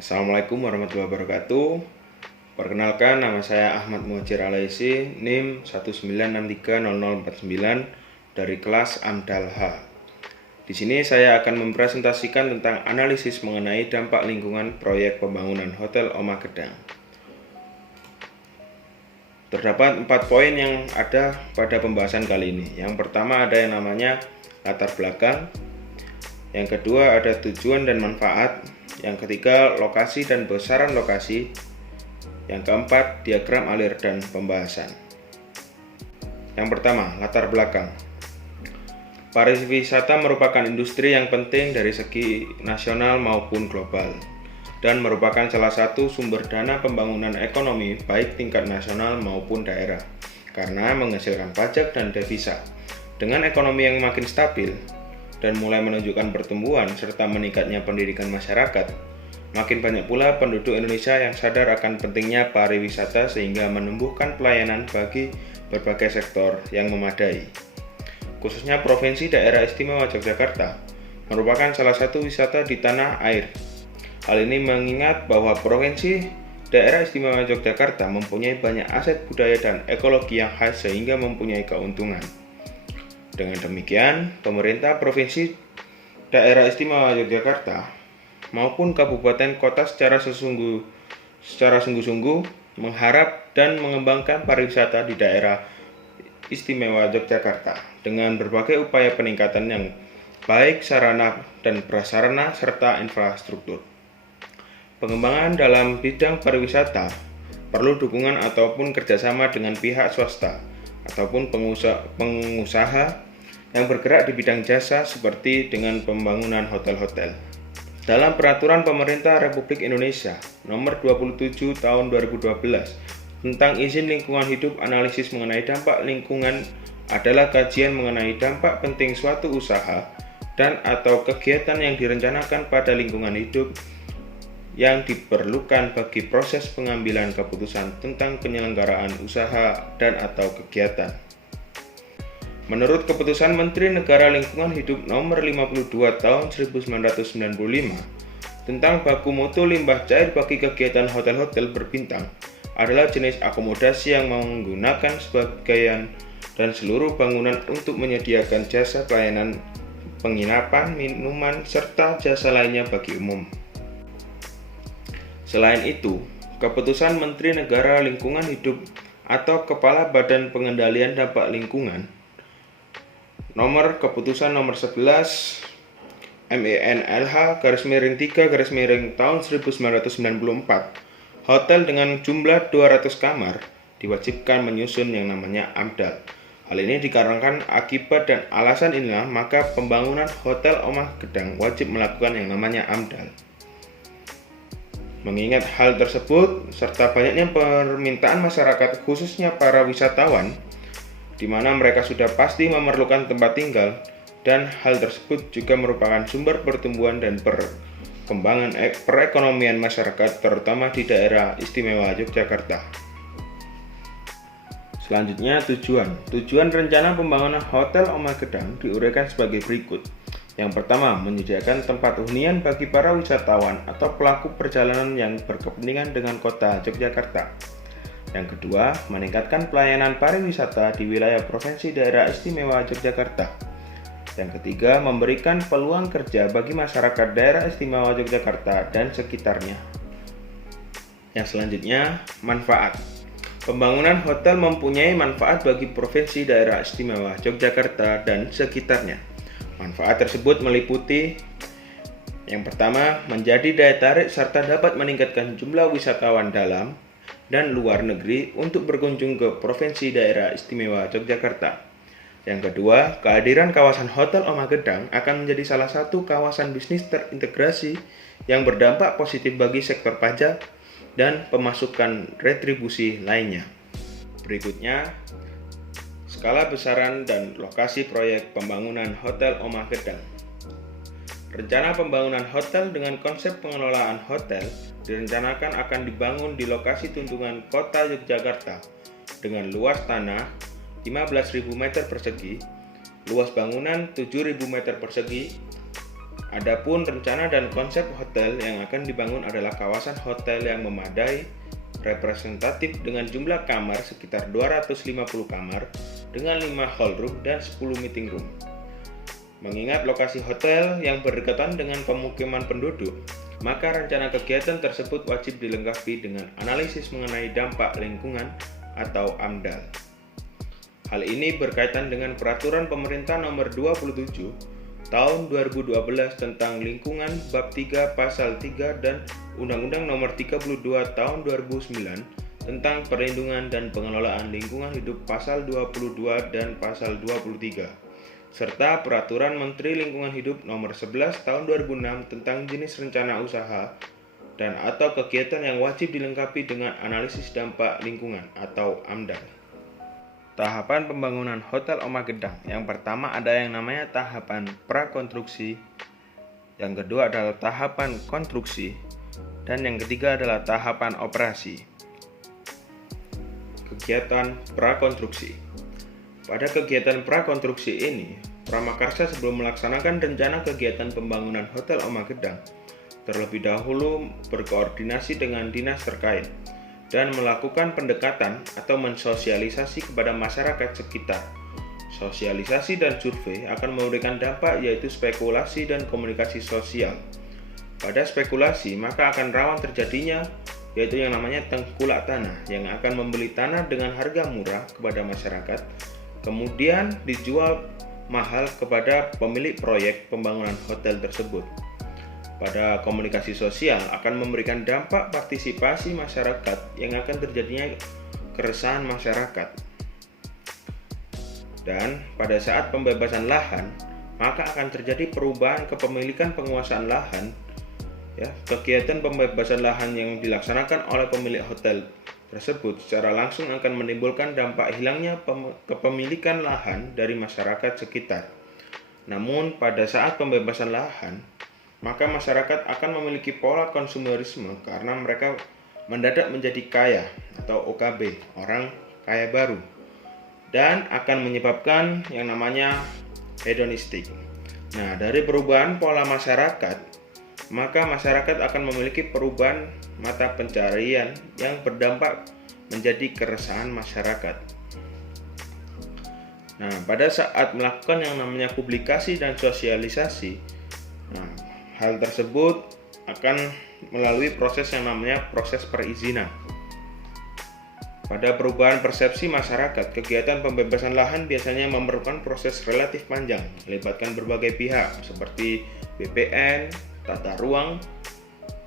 Assalamualaikum warahmatullahi wabarakatuh. Perkenalkan, nama saya Ahmad Muhajir Alaisi, NIM 196300049 dari kelas Amdal H. Di sini saya akan mempresentasikan tentang analisis mengenai dampak lingkungan proyek pembangunan Hotel Omah Gedang. Terdapat 4 poin yang ada pada pembahasan kali ini. Yang pertama ada yang namanya latar belakang. Yang kedua ada tujuan dan manfaat. Yang ketiga lokasi dan besaran lokasi. Yang keempat diagram alir dan pembahasan. Yang pertama, latar belakang. Pariwisata merupakan industri yang penting dari segi nasional maupun global dan merupakan salah satu sumber dana pembangunan ekonomi baik tingkat nasional maupun daerah karena menghasilkan pajak dan devisa. Dengan ekonomi yang makin stabil dan mulai menunjukkan pertumbuhan serta meningkatnya pendidikan masyarakat, makin banyak pula penduduk Indonesia yang sadar akan pentingnya pariwisata sehingga menumbuhkan pelayanan bagi berbagai sektor yang memadai. Khususnya Provinsi Daerah Istimewa Yogyakarta merupakan salah satu wisata di tanah air. Hal ini mengingat bahwa Provinsi Daerah Istimewa Yogyakarta mempunyai banyak aset budaya dan ekologi yang khas sehingga mempunyai keuntungan. Dengan demikian, pemerintah Provinsi Daerah Istimewa Yogyakarta maupun kabupaten kota secara sungguh-sungguh mengharap dan mengembangkan pariwisata di daerah Istimewa Yogyakarta dengan berbagai upaya peningkatan yang baik sarana dan prasarana serta infrastruktur. Pengembangan dalam bidang pariwisata perlu dukungan ataupun kerjasama dengan pihak swasta ataupun pengusaha yang bergerak di bidang jasa seperti dengan pembangunan hotel-hotel. Dalam Peraturan Pemerintah Republik Indonesia Nomor 27 Tahun 2012 tentang izin lingkungan hidup, analisis mengenai dampak lingkungan adalah kajian mengenai dampak penting suatu usaha dan atau kegiatan yang direncanakan pada lingkungan hidup yang diperlukan bagi proses pengambilan keputusan tentang penyelenggaraan usaha dan atau kegiatan. Menurut Keputusan Menteri Negara Lingkungan Hidup Nomor 52 Tahun 1995 tentang baku mutu limbah cair bagi kegiatan hotel-hotel berbintang adalah jenis akomodasi yang menggunakan sebagian dan seluruh bangunan untuk menyediakan jasa pelayanan penginapan, minuman, serta jasa lainnya bagi umum. Selain itu, Keputusan Menteri Negara Lingkungan Hidup atau Kepala Badan Pengendalian Dampak Lingkungan Keputusan Nomor 11 MENLH-3 tahun 1994, hotel dengan jumlah 200 kamar diwajibkan menyusun yang namanya AMDAL. Hal ini dikarenakan akibat dan alasan inilah maka pembangunan Hotel Omah Gedang wajib melakukan yang namanya AMDAL. Mengingat hal tersebut serta banyaknya permintaan masyarakat khususnya para wisatawan di mana mereka sudah pasti memerlukan tempat tinggal dan hal tersebut juga merupakan sumber pertumbuhan dan perkembangan perekonomian masyarakat terutama di daerah istimewa Yogyakarta. Selanjutnya tujuan rencana pembangunan Hotel Omah Gedang diuraikan sebagai berikut. Yang pertama, menyediakan tempat hunian bagi para wisatawan atau pelaku perjalanan yang berkepentingan dengan kota Yogyakarta. Yang kedua, meningkatkan pelayanan pariwisata di wilayah Provinsi Daerah Istimewa Yogyakarta. Yang ketiga, memberikan peluang kerja bagi masyarakat daerah istimewa Yogyakarta dan sekitarnya. Yang selanjutnya, manfaat. Pembangunan hotel mempunyai manfaat bagi Provinsi Daerah Istimewa Yogyakarta dan sekitarnya. Manfaat tersebut meliputi yang pertama, menjadi daya tarik serta dapat meningkatkan jumlah wisatawan dalam dan luar negeri untuk berkunjung ke Provinsi Daerah Istimewa Yogyakarta. Yang kedua, kehadiran kawasan Hotel Omah Gedang akan menjadi salah satu kawasan bisnis terintegrasi yang berdampak positif bagi sektor pajak dan pemasukan retribusi lainnya. Berikutnya, skala besaran dan lokasi proyek pembangunan Hotel Omah Gedang. Rencana pembangunan hotel dengan konsep pengelolaan hotel direncanakan akan dibangun di lokasi tunjungan kota Yogyakarta dengan luas tanah 15.000 meter persegi, luas bangunan 7.000 meter persegi, Adapun rencana dan konsep hotel yang akan dibangun adalah kawasan hotel yang memadai, representatif dengan jumlah kamar sekitar 250 kamar dengan 5 hallroom dan 10 meeting room. Mengingat lokasi hotel yang berdekatan dengan pemukiman penduduk, maka rencana kegiatan tersebut wajib dilengkapi dengan analisis mengenai dampak lingkungan atau AMDAL. Hal ini berkaitan dengan Peraturan Pemerintah Nomor 27 Tahun 2012 tentang Lingkungan Bab 3 Pasal 3 dan Undang-Undang Nomor 32 Tahun 2009 tentang Perlindungan dan Pengelolaan Lingkungan Hidup Pasal 22 dan Pasal 23, serta Peraturan Menteri Lingkungan Hidup Nomor 11 Tahun 2006 tentang jenis rencana usaha dan atau kegiatan yang wajib dilengkapi dengan analisis dampak lingkungan atau AMDAL. Tahapan pembangunan Hotel Oma Gedang. Yang pertama ada yang namanya tahapan prakonstruksi, yang kedua adalah tahapan konstruksi, dan yang ketiga adalah tahapan operasi. Kegiatan prakonstruksi. Pada kegiatan prakonstruksi ini, Pramakarsa sebelum melaksanakan rencana kegiatan pembangunan Hotel Oma Gedang, terlebih dahulu berkoordinasi dengan dinas terkait dan melakukan pendekatan atau mensosialisasi kepada masyarakat sekitar. Sosialisasi dan survei akan memberikan dampak yaitu spekulasi dan komunikasi sosial. Pada spekulasi maka akan rawan terjadinya yaitu yang namanya tengkulak tanah yang akan membeli tanah dengan harga murah kepada masyarakat, kemudian dijual mahal kepada pemilik proyek pembangunan hotel tersebut. Pada komunikasi sosial akan memberikan dampak partisipasi masyarakat yang akan terjadinya keresahan masyarakat. Dan pada saat pembebasan lahan, maka akan terjadi perubahan kepemilikan penguasaan lahan. Kegiatan pembebasan lahan yang dilaksanakan oleh pemilik hotel tersebut secara langsung akan menimbulkan dampak hilangnya kepemilikan lahan dari masyarakat sekitar. Namun pada saat pembebasan lahan, maka masyarakat akan memiliki pola konsumerisme karena mereka mendadak menjadi kaya atau OKB, orang kaya baru, dan akan menyebabkan yang namanya hedonistik. Nah, dari perubahan pola masyarakat, maka masyarakat akan memiliki perubahan mata pencarian yang berdampak menjadi keresahan masyarakat. Nah, pada saat melakukan yang namanya publikasi dan sosialisasi, hal tersebut akan melalui proses yang namanya proses perizinan. Pada perubahan persepsi masyarakat, kegiatan pembebasan lahan biasanya memerlukan proses relatif panjang, melibatkan berbagai pihak seperti BPN, tata ruang,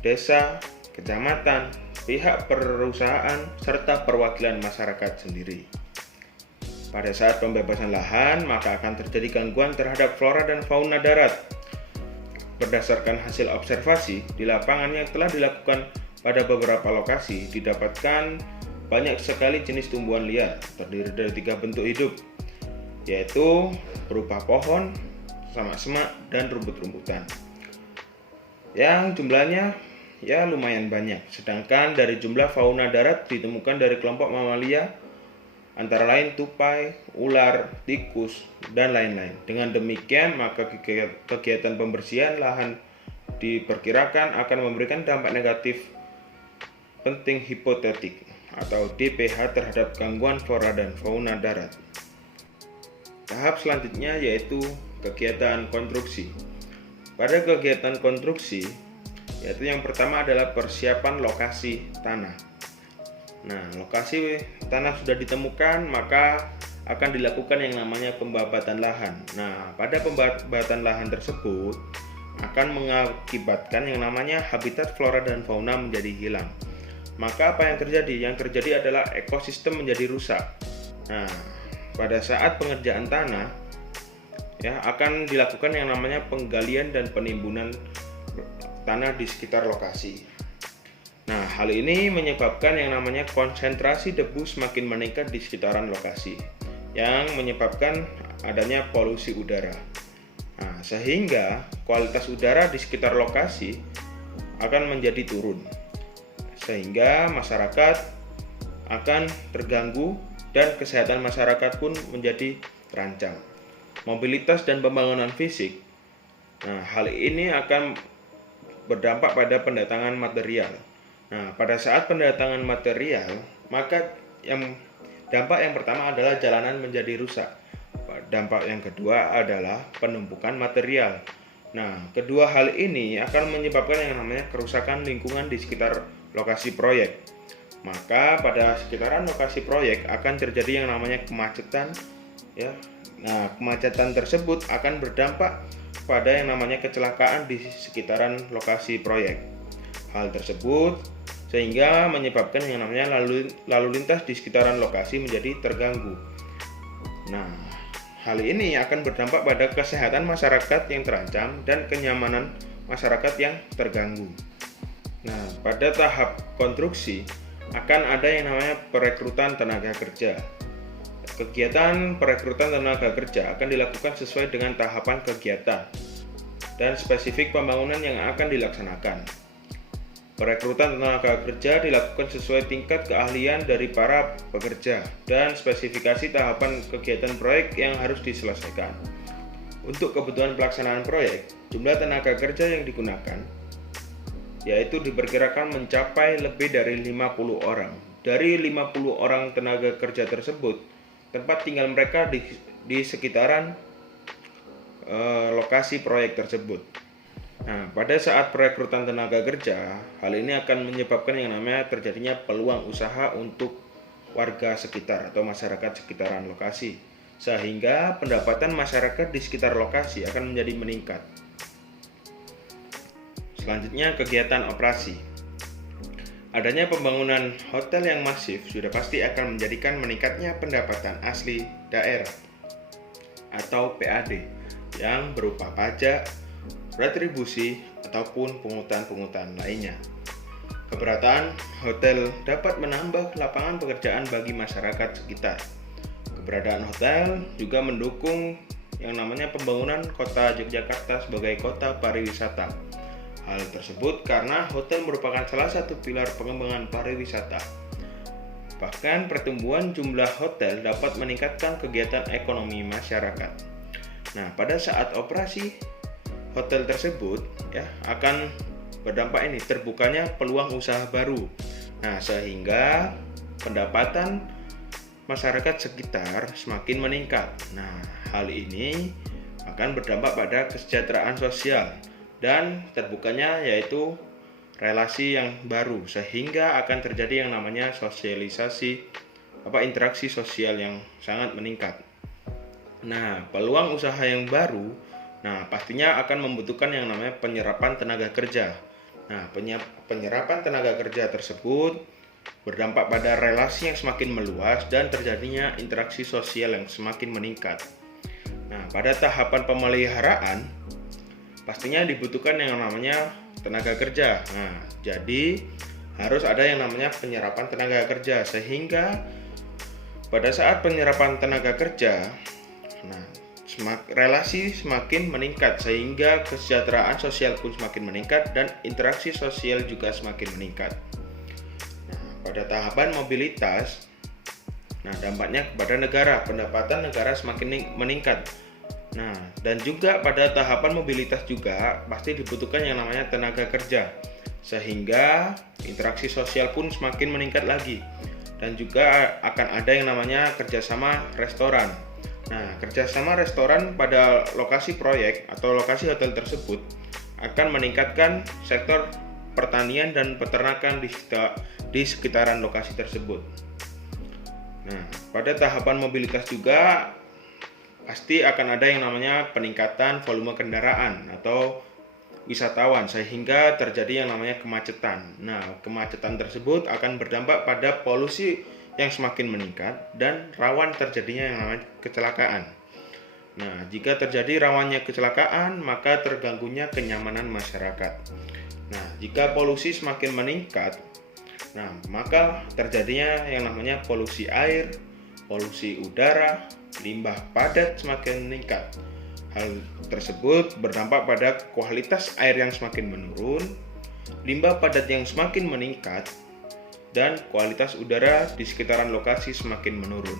desa, kecamatan, pihak perusahaan, serta perwakilan masyarakat sendiri. Pada saat pembebasan lahan, maka akan terjadi gangguan terhadap flora dan fauna darat. Berdasarkan hasil observasi di lapangan yang telah dilakukan pada beberapa lokasi, didapatkan banyak sekali jenis tumbuhan liar terdiri dari 3 bentuk hidup, yaitu berupa pohon, semak-semak, dan rumput-rumputan. Yang jumlahnya lumayan banyak. Sedangkan dari jumlah fauna darat ditemukan dari kelompok mamalia antara lain tupai, ular, tikus, dan lain-lain. Dengan demikian, maka kegiatan pembersihan lahan diperkirakan akan memberikan dampak negatif penting hipotetik atau DPH terhadap gangguan flora dan fauna darat. Tahap selanjutnya yaitu kegiatan konstruksi. Pada kegiatan konstruksi, yaitu yang pertama adalah persiapan lokasi tanah. Nah, lokasi tanah sudah ditemukan, maka akan dilakukan yang namanya pembabatan lahan. Nah, pada pembabatan lahan tersebut akan mengakibatkan yang namanya habitat flora dan fauna menjadi hilang. Maka apa yang terjadi? Yang terjadi adalah ekosistem menjadi rusak. Nah, pada saat pengerjaan tanah akan dilakukan yang namanya penggalian dan penimbunan tanah di sekitar lokasi. Nah, hal ini menyebabkan yang namanya konsentrasi debu semakin meningkat di sekitaran lokasi, yang menyebabkan adanya polusi udara. Nah, sehingga kualitas udara di sekitar lokasi akan menjadi turun, sehingga masyarakat akan terganggu dan kesehatan masyarakat pun menjadi terancam. Mobilitas dan pembangunan fisik Nah, hal ini akan berdampak pada pendatangan material. Nah, pada saat pendatangan material, maka dampak yang pertama adalah jalanan menjadi rusak. Dampak yang kedua adalah penumpukan material. Nah, kedua hal ini akan menyebabkan yang namanya kerusakan lingkungan di sekitar lokasi proyek. Maka pada sekitaran lokasi proyek akan terjadi yang namanya kemacetan, ya. Nah, kemacetan tersebut akan berdampak pada yang namanya kecelakaan di sekitaran lokasi proyek. Hal tersebut sehingga menyebabkan yang namanya lalu lintas di sekitaran lokasi menjadi terganggu. Nah, hal ini akan berdampak pada kesehatan masyarakat yang terancam dan kenyamanan masyarakat yang terganggu. Nah, pada tahap konstruksi akan ada yang namanya perekrutan tenaga kerja. Kegiatan perekrutan tenaga kerja akan dilakukan sesuai dengan tahapan kegiatan dan spesifik pembangunan yang akan dilaksanakan. Perekrutan tenaga kerja dilakukan sesuai tingkat keahlian dari para pekerja dan spesifikasi tahapan kegiatan proyek yang harus diselesaikan. Untuk kebutuhan pelaksanaan proyek, jumlah tenaga kerja yang digunakan yaitu diperkirakan mencapai lebih dari 50 orang. Dari 50 orang tenaga kerja tersebut, tempat tinggal mereka di sekitaran lokasi proyek tersebut. Nah, pada saat perekrutan tenaga kerja, hal ini akan menyebabkan yang namanya terjadinya peluang usaha untuk warga sekitar atau masyarakat sekitaran lokasi, sehingga pendapatan masyarakat di sekitar lokasi akan menjadi meningkat. Selanjutnya, kegiatan operasi. Adanya pembangunan hotel yang masif sudah pasti akan menjadikan meningkatnya pendapatan asli daerah atau PAD yang berupa pajak, retribusi, ataupun pungutan-pungutan lainnya. Keberadaan hotel dapat menambah lapangan pekerjaan bagi masyarakat sekitar. Keberadaan hotel juga mendukung yang namanya pembangunan kota Yogyakarta sebagai kota pariwisata. Hal tersebut karena hotel merupakan salah satu pilar pengembangan pariwisata. Bahkan pertumbuhan jumlah hotel dapat meningkatkan kegiatan ekonomi masyarakat. Nah, pada saat operasi hotel tersebut akan berdampak ini terbukanya peluang usaha baru. Nah, sehingga pendapatan masyarakat sekitar semakin meningkat. Nah, hal ini akan berdampak pada kesejahteraan sosial dan terbukanya yaitu relasi yang baru, sehingga akan terjadi yang namanya sosialisasi interaksi sosial yang sangat meningkat. Nah, peluang usaha yang baru pastinya akan membutuhkan yang namanya penyerapan tenaga kerja. Nah, penyerapan tenaga kerja tersebut berdampak pada relasi yang semakin meluas dan terjadinya interaksi sosial yang semakin meningkat. Nah, pada tahapan pemeliharaan pastinya dibutuhkan yang namanya tenaga kerja. Nah, jadi harus ada yang namanya penyerapan tenaga kerja, sehingga pada saat penyerapan tenaga kerja, relasi semakin meningkat, sehingga kesejahteraan sosial pun semakin meningkat dan interaksi sosial juga semakin meningkat. Nah, pada tahapan mobilitas, dampaknya kepada negara, pendapatan negara semakin meningkat. Nah, dan juga pada tahapan mobilitas juga pasti dibutuhkan yang namanya tenaga kerja, sehingga interaksi sosial pun semakin meningkat lagi. Dan juga akan ada yang namanya kerjasama restoran. Nah, kerjasama restoran pada lokasi proyek atau lokasi hotel tersebut akan meningkatkan sektor pertanian dan peternakan di sekitaran lokasi tersebut. Nah, pada tahapan mobilitas juga pasti akan ada yang namanya peningkatan volume kendaraan atau wisatawan, sehingga terjadi yang namanya kemacetan. Nah, kemacetan tersebut akan berdampak pada polusi yang semakin meningkat dan rawan terjadinya yang namanya kecelakaan. Nah, jika terjadi rawannya kecelakaan, maka terganggunya kenyamanan masyarakat. Nah, jika polusi semakin meningkat, maka terjadinya yang namanya polusi air, polusi udara, limbah padat semakin meningkat. Hal tersebut berdampak pada kualitas air yang semakin menurun, limbah padat yang semakin meningkat, dan kualitas udara di sekitaran lokasi semakin menurun.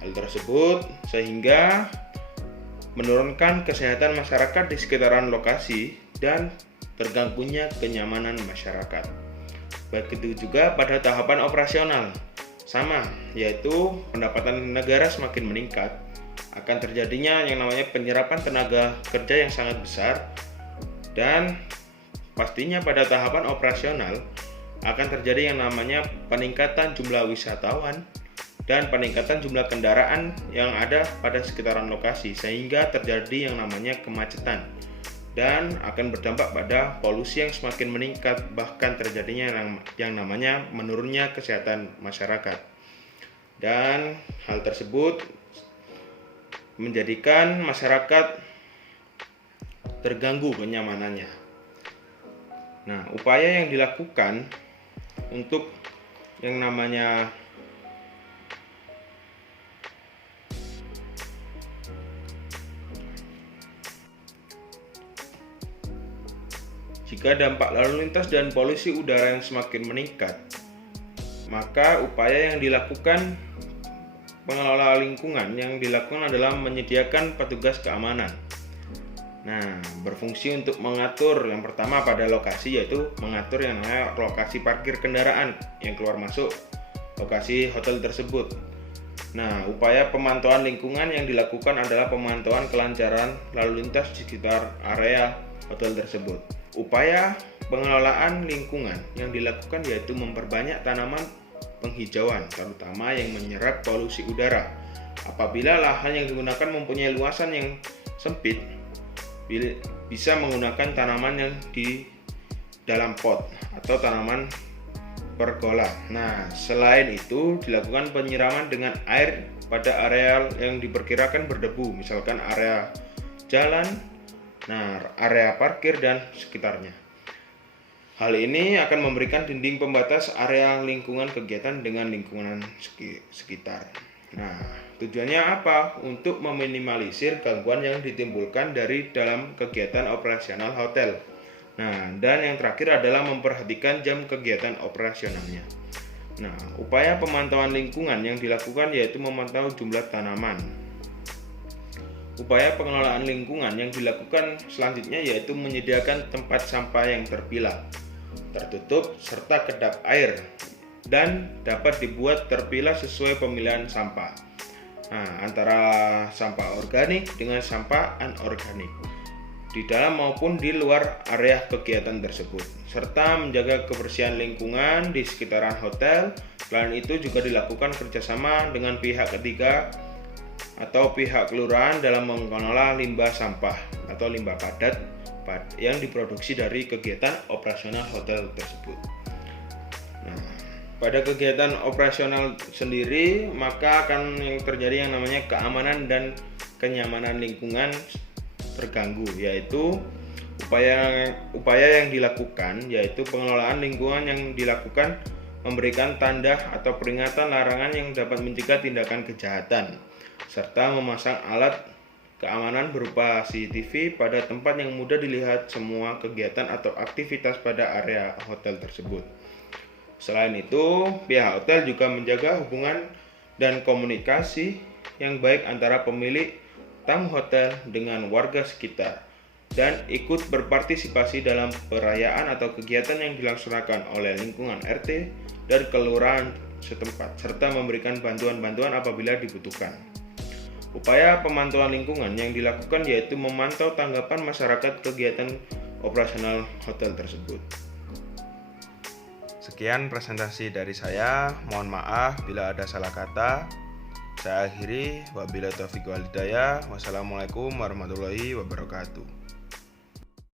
Hal tersebut sehingga menurunkan kesehatan masyarakat di sekitaran lokasi dan terganggunya kenyamanan masyarakat. Begitu juga pada tahapan operasional, sama, yaitu pendapatan negara semakin meningkat, akan terjadinya yang namanya penyerapan tenaga kerja yang sangat besar, dan pastinya pada tahapan operasional akan terjadi yang namanya peningkatan jumlah wisatawan dan peningkatan jumlah kendaraan yang ada pada sekitaran lokasi, sehingga terjadi yang namanya kemacetan dan akan berdampak pada polusi yang semakin meningkat, bahkan terjadinya yang namanya menurunnya kesehatan masyarakat. Dan hal tersebut menjadikan masyarakat terganggu kenyamanannya. Nah, upaya yang dilakukan untuk yang namanya jika dampak lalu lintas dan polusi udara yang semakin meningkat, maka upaya yang dilakukan pengelola lingkungan yang dilakukan adalah menyediakan petugas keamanan. Nah, berfungsi untuk mengatur yang pertama pada lokasi, yaitu mengatur yang namanya lokasi parkir kendaraan yang keluar masuk lokasi hotel tersebut. Nah, upaya pemantauan lingkungan yang dilakukan adalah pemantauan kelancaran lalu lintas di sekitar area hotel tersebut. Upaya pengelolaan lingkungan yang dilakukan yaitu memperbanyak tanaman penghijauan, terutama yang menyerap polusi udara. Apabila lahan yang digunakan mempunyai luasan yang sempit, bisa menggunakan tanaman yang di dalam pot atau tanaman pergola. Nah, selain itu dilakukan penyiraman dengan air pada area yang diperkirakan berdebu, misalkan area jalan, area parkir dan sekitarnya. Hal ini akan memberikan dinding pembatas area lingkungan kegiatan dengan lingkungan sekitar. Nah, tujuannya apa? Untuk meminimalisir gangguan yang ditimbulkan dari dalam kegiatan operasional hotel. Nah, dan yang terakhir adalah memperhatikan jam kegiatan operasionalnya. Nah, upaya pemantauan lingkungan yang dilakukan yaitu memantau jumlah tanaman. Upaya pengelolaan lingkungan yang dilakukan selanjutnya yaitu menyediakan tempat sampah yang terpilah, tertutup, serta kedap air, dan dapat dibuat terpilah sesuai pemilihan sampah. Nah, antara sampah organik dengan sampah anorganik di dalam maupun di luar area kegiatan tersebut, serta menjaga kebersihan lingkungan di sekitaran hotel. Selain itu juga dilakukan kerjasama dengan pihak ketiga atau pihak kelurahan dalam mengelola limbah sampah atau limbah padat yang diproduksi dari kegiatan operasional hotel tersebut. Nah, pada kegiatan operasional sendiri maka akan yang terjadi yang namanya keamanan dan kenyamanan lingkungan terganggu, yaitu upaya yang dilakukan yaitu pengelolaan lingkungan yang dilakukan memberikan tanda atau peringatan larangan yang dapat mencegah tindakan kejahatan, serta memasang alat keamanan berupa CCTV pada tempat yang mudah dilihat semua kegiatan atau aktivitas pada area hotel tersebut. Selain itu, pihak hotel juga menjaga hubungan dan komunikasi yang baik antara pemilik tamu hotel dengan warga sekitar dan ikut berpartisipasi dalam perayaan atau kegiatan yang dilaksanakan oleh lingkungan RT dan kelurahan setempat, serta memberikan bantuan-bantuan apabila dibutuhkan. Upaya pemantauan lingkungan yang dilakukan yaitu memantau tanggapan masyarakat kegiatan operasional hotel tersebut. Sekian presentasi dari saya, mohon maaf bila ada salah kata. Saya akhiri, wabillahi taufiq wal hidayah. Wassalamualaikum warahmatullahi wabarakatuh.